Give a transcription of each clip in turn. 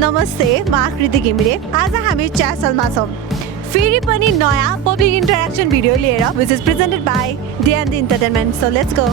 नमस्ते, म आकृति घिमिरे। आज हामी च्यासलमा छौँ। फेरि पनि नयाँ पब्लिक इन्टरेक्सन भिडियो लिएर which is presented by D&D Entertainment. So let's go.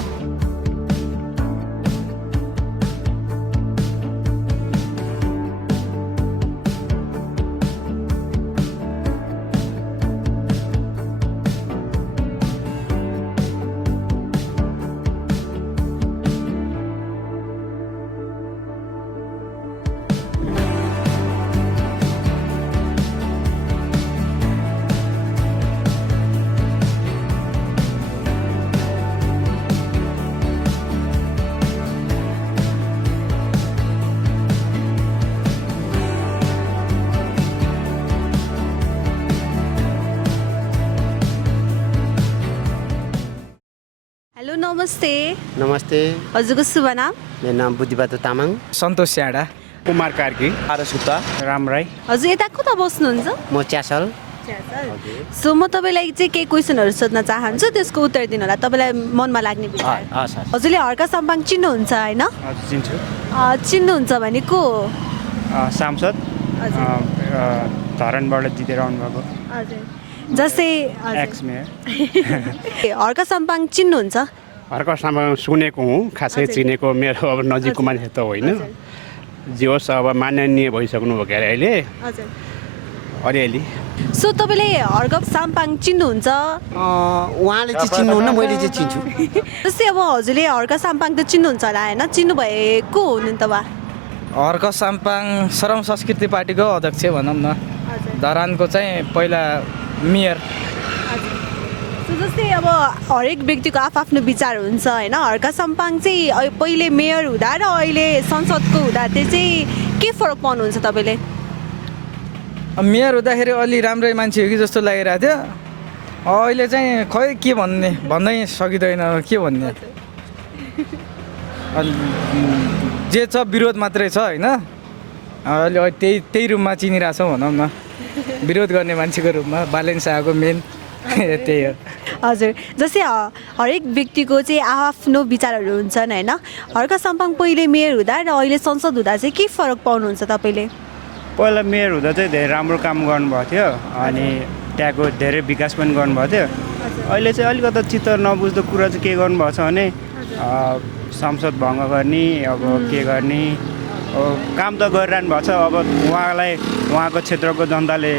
Hello नमस्ते। नमस्ते, हजुरको शुभ नाम? मेरो नाम बुद्धिबहादुर तामाङ। सन्तोष स्याडा, कुमार कार्की, आरसुत्ता, राम राई। हजुर यता कता बस्नुहुन्छ? म च्यासल। सो म तपाईँलाई चाहिँ केही क्वेसनहरू सोध्न चाहन्छु, त्यसको उत्तर दिनु होला तपाईँलाई मनमा लाग्ने विचार। हस् हस्। हजुरले हर्का साम्पाङ चिन्नुहुन्छ होइन? हजुर चिन्छु। चिन्नुहुन्छ भने को हो? सांसद धरानबाट जितेर आउनुभएको हजुर जस्तै एक्स मेयर। हर्का साम्पाङ चिन्नुहुन्छ? हर्कसम्म सुनेको हुँ, खासै चिनेको मेरो अब नजिकको मान्छे त होइन। जे होस् अब माननीय भइसक्नु भयो क्यारे अहिले हजुर। अलिअलि। सो तपाईँले हर्का साम्पाङ चिन्नुहुन्छ? उहाँले चाहिँ चिन्नुहुन्न, मैले चाहिँ चिन्छु। जस्तै अब हजुरले हर्का साम्पाङ त चिन्नुहुन्छ होला होइन? चिन्नुभएको हुनुहुन्छ वा? हर्क साम्पाङ सरम संस्कृति पार्टीको अध्यक्ष भनौँ न। धरानको चाहिँ पहिला मेयर। सो जस्तै अब हरेक व्यक्तिको आफ्नो विचार हुन्छ होइन? हर्का साम्पाङ चाहिँ पहिले मेयर हुँदा र अहिले संसदको हुँदा त्यो चाहिँ के फरक पाउनुहुन्छ तपाईँले? मेयर हुँदाखेरि अलि राम्रै मान्छे हो कि जस्तो लागिरहेको थियो। अहिले चाहिँ खै के भन्नै सकिँदैन, के भन्ने। अनि जे छ विरोध मात्रै छ होइन? अहिले त्यही रूपमा चिनिरहेछौँ भनौँ न, विरोध गर्ने मान्छेको रूपमा। बालेन शाहको मेन त्यही हो। हजुर जस्तै हरेक व्यक्तिको चाहिँ आफ्नो विचारहरू हुन्छन् होइन? हर्का साम्पाङ पहिले मेयर हुँदा र अहिले संसद हुँदा चाहिँ के फरक पाउनुहुन्छ तपाईँले? पहिला मेयर हुँदा चाहिँ धेरै राम्रो काम गर्नुभएको थियो, अनि त्यहाँको धेरै विकास पनि गर्नुभएको थियो। अहिले चाहिँ अलिकति चित्त नबुझ्दो कुरा चाहिँ के गर्नुभएको छ भने संसद भङ्ग गर्ने, अब के गर्ने, काम त गरिरहनु भएको छ। अब उहाँलाई उहाँको क्षेत्रको जनताले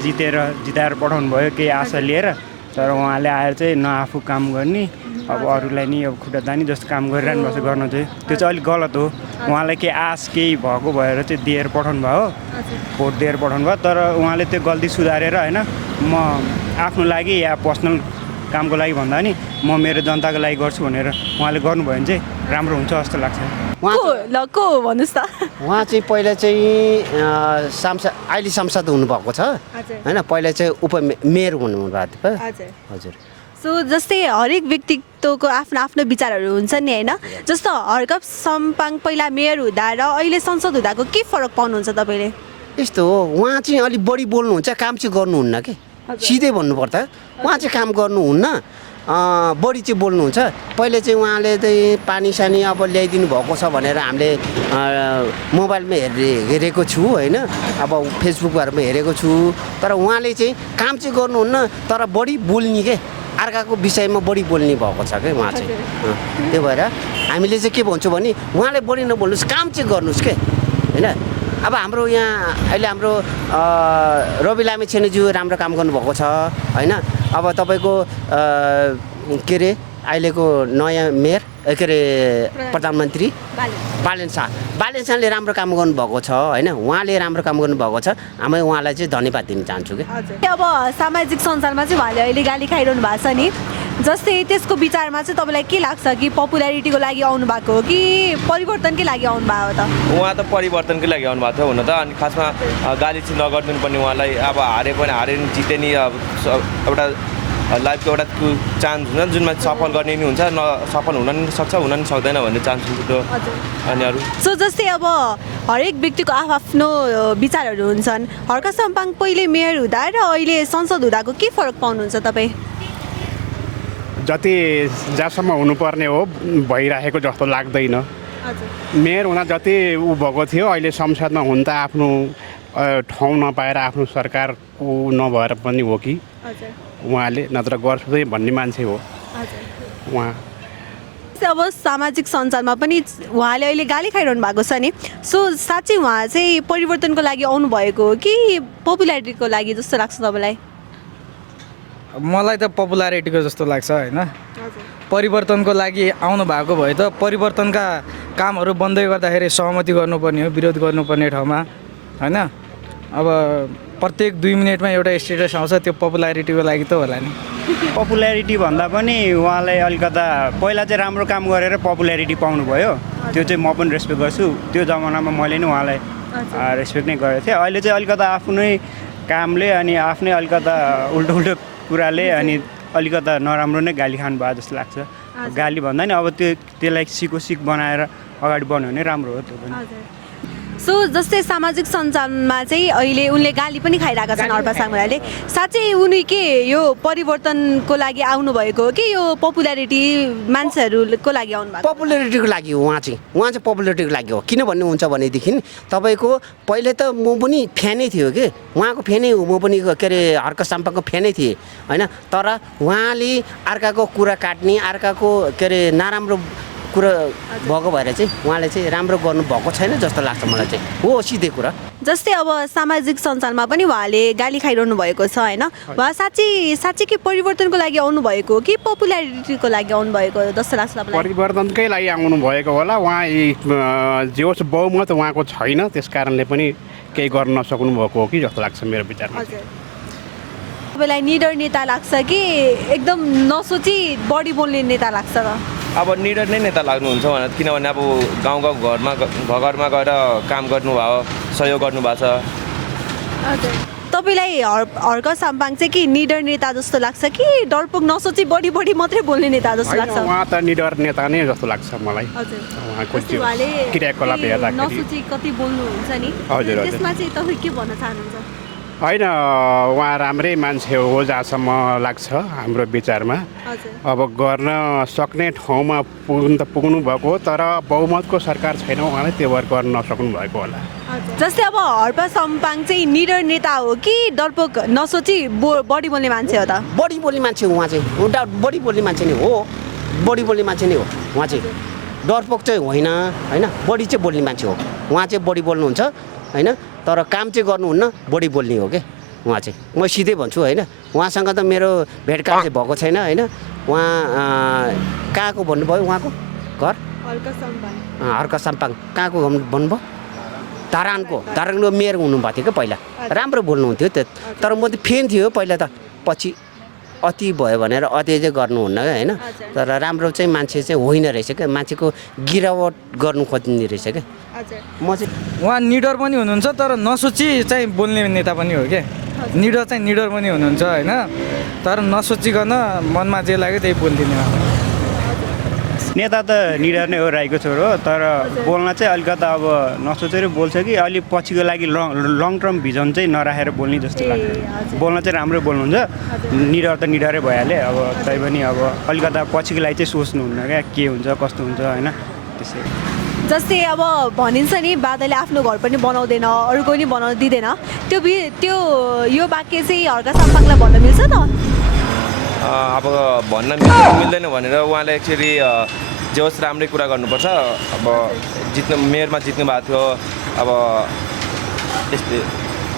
जिताएर पठाउनु भयो केही आशा लिएर, तर उहाँले आएर चाहिँ न आफू काम गर्ने, अब अरूलाई नि अब खुट्टा तानी जस्तो काम गरिरहनु भएको छ गर्नु चाहिँ, त्यो चाहिँ अलिक गलत हो। उहाँलाई केही आश केही भएको भएर चाहिँ दिएर पठाउनु भयो, भोट दिएर पठाउनु भयो, तर उहाँले त्यो गल्ती सुधारेर होइन, म आफ्नो लागि या पर्सनल कामको लागि भन्दा नि म मेरो जनताको लागि गर्छु भनेर उहाँले गर्नुभयो भने चाहिँ राम्रो हुन्छ जस्तो लाग्छ। को भन्नुहोस् त? उहाँ चाहिँ पहिला चाहिँ सांसद, अहिले सांसद हुनुभएको छ होइन? पहिला चाहिँ उपमेयर हुनुभएको थियो। हजुर। सो जस्तै हरेक व्यक्तित्वको आफ्नो विचारहरू हुन्छ नि होइन? जस्तो हर्का साम्पाङ पहिला मेयर हुँदा र अहिले संसद हुँदाको के फरक पाउनुहुन्छ तपाईँले? यस्तो हो, उहाँ चाहिँ अलिक बढी बोल्नुहुन्छ, काम चाहिँ गर्नुहुन्न कि, सिधै भन्नुपर्दा उहाँ चाहिँ काम गर्नुहुन्न, बढी चाहिँ बोल्नुहुन्छ। पहिले चाहिँ उहाँले चाहिँ पानी सानी अब ल्याइदिनु भएको छ भनेर हामीले मोबाइलमा हेरेको छु होइन? अब फेसबुकहरूमा हेरेको छु, तर उहाँले चाहिँ काम चाहिँ गर्नुहुन्न, तर बढी बोल्ने के, अर्काको विषयमा बढी बोल्ने भएको छ क्या उहाँ चाहिँ। त्यो भएर हामीले चाहिँ के भन्छौँ भने उहाँले बढी नबोल्नुहोस्, काम चाहिँ गर्नुहोस् के होइन? अब हाम्रो यहाँ अहिले हाम्रो रवि लामिछानेज्यू राम्रो काम गर्नुभएको छ होइन? अब तपाईँको के अरे अहिलेको नयाँ मेयर के अरे प्रधानमन्त्री बालेन शाहले राम्रो काम गर्नुभएको छ होइन? उहाँले राम्रो काम गर्नुभएको छ, हामी उहाँलाई चाहिँ धन्यवाद दिन चाहन्छु कि। अब सामाजिक सञ्जालमा चाहिँ उहाँले अहिले गाली खाइरहनु भएको छ नि, जस्तै त्यसको विचारमा चाहिँ तपाईँलाई के लाग्छ कि पपुलारिटीको लागि आउनु भएको हो कि परिवर्तनकै लागि आउनु भएको हो त? उहाँ त परिवर्तनकै लागि आउनु भएको थियो हुन त। अनि खासमा गाली चाहिँ नगरिदिनु पर्ने उहाँलाई। अब हारे पनि हारे नि जिते नि, अब एउटा लाइफको एउटा चान्स हुन्छ जुनमा सफल गर्ने नि हुन्छ, सफल हुन नि सक्छ, हुन नि सक्दैन भन्ने चान्स हुन्छ त्यो। अनि अरू सो जस्तै अब हरेक व्यक्तिको आफ्नो विचारहरू हुन्छन्। हर्का साम्पाङ पहिले मेयर हुँदा र अहिले संसद हुँदाको के फरक पाउनुहुन्छ तपाईँ? जति जहाँसम्म हुनुपर्ने हो भइरहेको जस्तो लाग्दैन। मेयर हुँदा जति ऊ भएको थियो अहिले संसदमा हुन त आफ्नो ठाउँ नपाएर आफ्नो सरकारको नभएर पनि हो कि उहाँले नत्र गर्छु भन्ने मान्छे हो उहाँ। अब सामाजिक सञ्जालमा पनि उहाँले अहिले गाली खाइरहनु भएको छ नि, सो साँच्चै उहाँ चाहिँ परिवर्तनको लागि आउनुभएको हो कि पपुलारिटीको लागि जस्तो लाग्छ तपाईँलाई? मलाई त पपुलारिटीको जस्तो लाग्छ होइन। परिवर्तनको लागि आउनु भएको भए त परिवर्तनका कामहरू बन्दै गर्दाखेरि सहमति गर्नुपर्ने हो, विरोध गर्नुपर्ने ठाउँमा होइन। अब प्रत्येक 2 मिनटमा एउटा स्टेटस आउँछ, त्यो पपुलारिटीको लागि त होला नि। पपुलारिटी भन्दा पनि उहाँलाई अलिकता पहिला चाहिँ राम्रो काम गरेर पपुलारिटी पाउनुभयो, त्यो चाहिँ म पनि रेस्पेक्ट गर्छु। त्यो जमानामा मैले नि उहाँलाई रेस्पेक्ट नै गरेको थिएँ। अहिले चाहिँ अलिकता आफ्नै कामले अनि आफ्नै अलिकता उल्टो कुराले अनि अलिकता नराम्रो नै गाली खानु भयो जस्तो लाग्छ। गाली भन्दा नि अब त्यसलाई सिक बनाएर अगाडि बढ्यो भने राम्रो हो त्यो पनि। सो जस्तै सामाजिक सञ्जालमा चाहिँ अहिले उनले गाली पनि खाइरहेका छन् अर्पा सामुदाले, साँच्चै उनी के यो परिवर्तनको लागि आउनुभएको हो कि यो पपुलारिटी मान्छेहरूको लागि आउनुभएको? पपुलारिटीको लागि हो उहाँ चाहिँ पपुलारिटीको लागि हो। किन भन्नुहुन्छ भनेदेखि तपाईँको पहिले त म पनि फ्यानै थियो कि, उहाँको फ्यानै हो, म पनि के अरे हर्क साम्पाको फ्यानै थिएँ होइन। तर उहाँले अर्काको कुरा काट्ने, अर्काको के अरे नराम्रो कुरा भएको भएर चाहिँ उहाँले चाहिँ राम्रो गर्नुभएको छैन जस्तो लाग्छ मलाई चाहिँ, हो सिधै कुरा। जस्तै अब सामाजिक सञ्जालमा पनि उहाँले गाली खाइरहनु भएको छ होइन, उहाँ साँच्चै के परिवर्तनको लागि आउनुभएको हो कि पपुलारिटीको लागि आउनुभएको जस्तो लाग्छ तपाईँलाई? परिवर्तनकै लागि आउनुभएको होला। उहाँ जे होस् बहुमत उहाँको छैन, त्यस कारणले पनि केही गर्न नसक्नु भएको हो कि जस्तो लाग्छ मेरो विचारमा। तपाईँलाई निडर नेता लाग्छ कि एकदम नसोची बढी बोल्ने नेता लाग्छ त? अब निडर नै नेता लाग्नुहुन्छ भने, किनभने अब गाउँ घरमा गएर काम गर्नुभयो, सहयोग गर्नुभएको छ। तपाईँलाई हर्क साम्पाङ चाहिँ के निडर नेता जस्तो लाग्छ कि डरपोक नसोची बढी मात्रै बोल्ने नेता जस्तो लाग्छ? उहाँ त निडर नेता नै जस्तो लाग्छ मलाई। उहाँको क्रियाकलाप हेर्दाखेरि नसोची कति बोल्नुहुन्छ नि, त्यसमा चाहिँ तपाईँ के भन्न चाहनुहुन्छ? होइन, उहाँ राम्रै मान्छे हो जहाँसम्म लाग्छ हाम्रो विचारमा। अब गर्न सक्ने ठाउँमा पुग्नु भएको, तर बहुमतको सरकार छैन उहाँले, त्यो भएर गर्न नसक्नु भएको होला। जस्तै अब हर्क साम्पाङ चाहिँ निडर नेता हो कि डरपोक नसोची बढी बोल्ने मान्छे हो त? बढी बोल्ने मान्छे हो उहाँ चाहिँ, बढी बोल्ने मान्छे नै हो, बढी बोल्ने मान्छे नै हो उहाँ चाहिँ। डरपोक चाहिँ होइन होइन, बढी चाहिँ बोल्ने मान्छे हो उहाँ चाहिँ। बढी बोल्नुहुन्छ होइन, तर काम चाहिँ गर्नुहुन्न, बढी बोल्ने हो क्या उहाँ चाहिँ। म सिधै भन्छु होइन, उहाँसँग त मेरो भेटघाट चाहिँ भएको छैन होइन। उहाँ कहाँको भन्नुभयो उहाँको घर? हर्क साम्पाङ कहाँको भन्नुभयो? धरानको मेयर हुनुभएको थियो क्या पहिला, राम्रो बोल्नुहुन्थ्यो त्यो। तर म त फेन थियो पहिला त, पछि अति भयो भनेर अति चाहिँ गर्नुहुन्न क्या होइन। तर राम्रो चाहिँ मान्छे चाहिँ होइन रहेछ क्या, मान्छेको गिरावट गर्नु खोज्ने रहेछ क्या। म चाहिँ उहाँ निडर पनि हुनुहुन्छ, तर नसोची चाहिँ बोल्ने नेता पनि हो क्या। निडर चाहिँ निडर पनि हुनुहुन्छ होइन, तर नसोचिकन मनमा जे लाग्यो त्यही बोलिदिने। नेता त निडर नै हो, राईको छोरो हो, तर बोल्न चाहिँ अलिकता अब नसोचेर बोल्छ कि अलि पछिको लागि लङ टर्म भिजन चाहिँ नराखेर बोल्ने जस्तो लाग्छ। बोल्न चाहिँ राम्रै बोल्नुहुन्छ, निडर त निडरै भइहाल्यो। अब तैपनि अब अलिकता पछिको लागि चाहिँ सोच्नुहुन्न क्या, के हुन्छ कस्तो हुन्छ होइन त्यसै। जस्तै अब भनिन्छ नि बादलले आफ्नो घर पनि बनाउँदैन, अरूको पनि बनाउन दिँदैन, त्यो यो वाक्य चाहिँ हर्क साम्पाङलाई भन्न मिल्छ त? अब भन्न मिल्दैन भनेर उहाँले एक्चुअली जे होस् राम्रै कुरा गर्नुपर्छ। अब मेयरमा जित्नु भएको थियो, अब यस्तै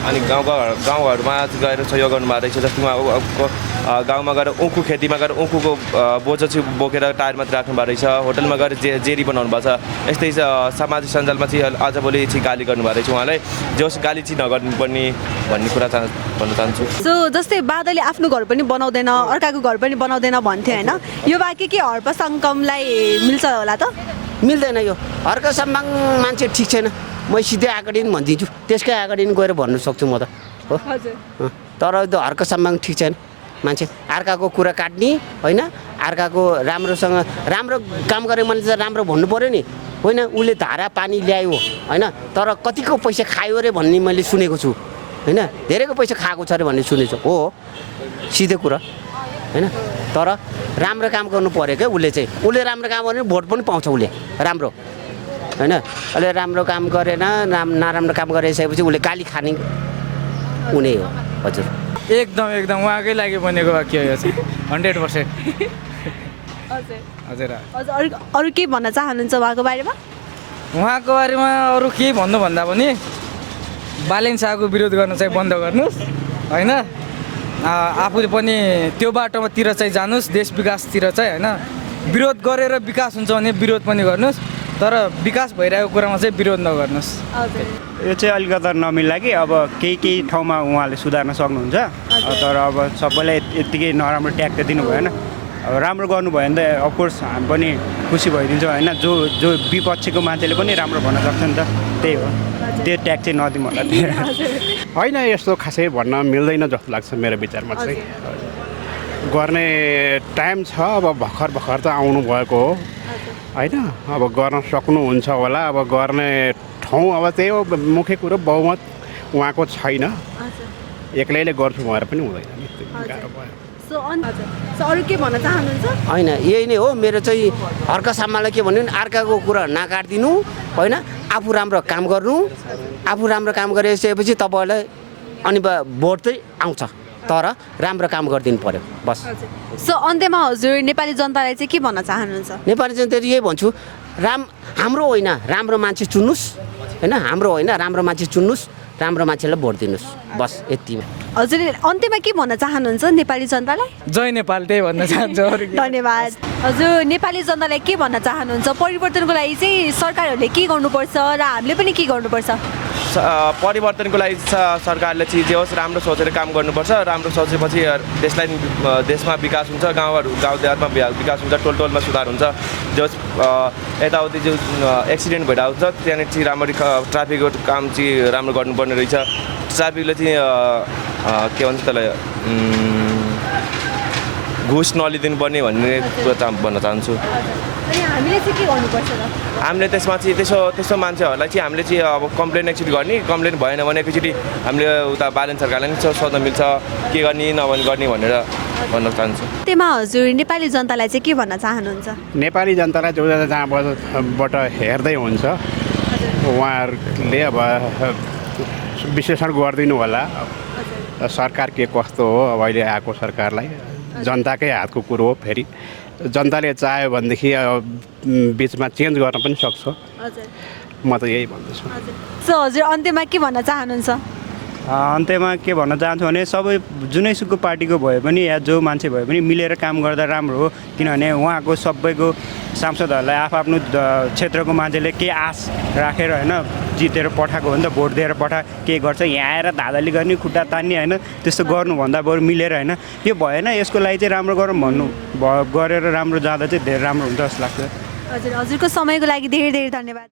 अनि गाउँघरमा गएर सहयोग गर्नुभएको रहेछ। जस्तै उहाँको गाउँमा गएर उखु खेतीमा गएर उखुको बोझो चाहिँ बोकेर टायरमा राख्नु भएको रहेछ, होटलमा गएर जेरी बनाउनु भएको छ। यस्तै सामाजिक सञ्जालमा चाहिँ आजभोलि चाहिँ गाली गर्नुभएको रहेछ उहाँलाई, जे होस् गाली चाहिँ नगर्नुपर्ने भन्ने कुरा भन्न चाहन्छु। सो जस्तै बादलले आफ्नो घर पनि बनाउँदैन, अर्काको घर पनि बनाउँदैन भन्थ्यो होइन, यो वाक्य के हर्क साम्पाङलाई मिल्छ होला त? मिल्दैन। यो हर्क साम्पाङ मान्छे ठिक छैन, म सिधै अगाडि पनि भनिदिन्छु, त्यसकै अगाडि पनि गएर भन्नु सक्छु म त हो। तर त्यो हर्क साम्पाङ ठिक छैन मान्छे, अर्काको कुरा काट्ने होइन, अर्काको राम्रो काम गरे मैले त राम्रो भन्नु पऱ्यो नि होइन। उसले धारा पानी ल्यायो होइन, तर कतिको पैसा खायो अरे भन्ने मैले सुनेको छु होइन, धेरैको पैसा खाएको छ अरे भन्ने सुनेको छु, हो सिधै कुरा होइन। तर राम्रो काम गर्नु पऱ्यो क्या उसले चाहिँ, उसले राम्रो काम गर्यो भने भोट पनि पाउँछ उसले राम्रो होइन अहिले राम्रो काम गरेन नराम्रो काम गरिसकेपछि उसले गाली खाने उनी हो हजुर एकदम उहाँकै लागि बनेको वाक्य हो यो चाहिँ 100%। हजुर हजुर हजुर अरू के भन्न चाहनुहुन्छ उहाँको बारेमा उहाँको बारेमा अरू के भन्नुभन्दा पनि बालेन शाहको विरोध गर्न चाहिँ बन्द गर्नुहोस् होइन। आफूले पनि त्यो बाटोमातिर चाहिँ जानुहोस्, देश विकासतिर चाहिँ होइन। विरोध गरेर विकास हुन्छ भने विरोध पनि गर्नुहोस्, तर विकास भइरहेको कुरामा चाहिँ विरोध नगर्नुहोस्। यो चाहिँ अलिकता नमिल्ला कि अब केही ठाउँमा उहाँले सुधार्न सक्नुहुन्छ, तर अब सबैलाई यत्तिकै नराम्रो ट्याग त दिनु भएन। अब राम्रो गर्नुभयो भने त अफकोर्स हामी पनि खुसी भइदिन्छौँ होइन। जो विपक्षीको मान्छेले पनि राम्रो भन्न सक्छ नि त, त्यही हो। त्यो ट्याग चाहिँ नदिउँ होला त्यो। होइन यस्तो खासै भन्न मिल्दैन जस्तो लाग्छ मेरो विचारमा चाहिँ। गर्ने टाइम छ, अब भर्खर त आउनुभएको हो होइन। अब गर्न सक्नुहुन्छ होला, अब गर्ने ठाउँ अब त्यही हो। मुख्य कुरो बहुमत उहाँको छैन, एक्लैले गर्छु भनेर पनि हुँदैन नि, गाह्रो भयो। सो अरू के भन्न चाहनुहुन्छ होइन यही नै हो मेरो चाहिँ हर्क सामालाई के भन्नु अर्काको कुरा नकाटिदिनु होइन। आफू राम्रो काम गर्नु, आफू राम्रो काम गरिसकेपछि तपाईँलाई अनि भोट चाहिँ आउँछ, तर राम्रो काम गरिदिनु पर्यो बस। सो अन्त्यमा हजुर नेपाली जनतालाई चाहिँ के भन्न चाहनुहुन्छ नेपाली जनताले यही भन्छु, हाम्रो होइन राम्रो मान्छे चुन्नुहोस् होइन। हाम्रो होइन राम्रो मान्छे चुन्नुहोस्, राम्रो मान्छेलाई भोट दिनुहोस् बस यतिमा। हजुरले अन्त्यमा के भन्न चाहनुहुन्छ नेपाली जनतालाई जय नेपाल त्यही भन्न चाहन्छु, अरू के। धन्यवाद। हजुर नेपाली जनतालाई के भन्न चाहनुहुन्छ परिवर्तनको लागि चाहिँ सरकारहरूले के गर्नुपर्छ र हामीले पनि के गर्नुपर्छ परिवर्तनको लागि सरकारले चाहिँ जे होस् राम्रो सोचेर काम गर्नुपर्छ। राम्रो सोचेपछि देशमा विकास हुन्छ, गाउँ देहातमा विकास हुन्छ, टोलमा सुधार हुन्छ। जे होस् यताउति जो एक्सिडेन्ट भइरहेको हुन्छ त्यहाँनिर चाहिँ राम्ररी ट्राफिकको काम चाहिँ राम्रो गर्नुपर्ने रहेछ। ट्राफिकले चाहिँ के भन्छ त्यसलाई घुस नलिदिनु पर्ने भन्ने कुरा भन्न चाहन्छु। हामीले चाहिँ के गर्नुपर्छ र हामीले त्यसमा चाहिँ त्यस्तो मान्छेहरूलाई चाहिँ हामीले चाहिँ अब कम्प्लेन एकचोटि गर्ने, कम्प्लेन भएन भने एकचोटि हामीले उता बालेन सरकारलाई पनि सोध्न मिल्छ के गर्ने नगर्ने भनेर भन्न चाहन्छु। त्यहीमा हजुर नेपाली जनतालाई चाहिँ के भन्न चाहनुहुन्छ नेपाली जनतालाई जो जहाँबाट हेर्दै हुन्छ उहाँहरूले अब विश्लेषण गरिदिनु होला सरकार के कस्तो हो। अब अहिले आएको सरकारलाई जनताकै हातको कुरो हो। फेरि जनताले चाह्यो भनेदेखि बिचमा चेन्ज गर्न पनि सक्छ। म त यही भन्दैछु। सो हजुर अन्त्यमा के भन्न चाहनुहुन्छ अन्त्यमा के भन्न चाहन्छु भने सबै जुनैसुकै पार्टीको भए पनि या जो मान्छे भए पनि मिलेर काम गर्दा राम्रो हो। किनभने उहाँको सबैको सांसदहरूलाई आफ्नो क्षेत्रको मान्छेले के आश राखेर होइन जितेर पठाएको हो नि त, भोट दिएर के गर्छ यहाँ आएर धाँधली गर्ने खुट्टा तान्ने होइन त्यस्तो गर्नुभन्दा बरु मिलेर होइन यो भएन यसको लागि चाहिँ राम्रो गरौँ भन्नु गरेर राम्रो जाँदा चाहिँ धेरै राम्रो हुन्छ जस्तो लाग्छ। हजुर हजुरको समयको लागि धेरै धेरै धन्यवाद।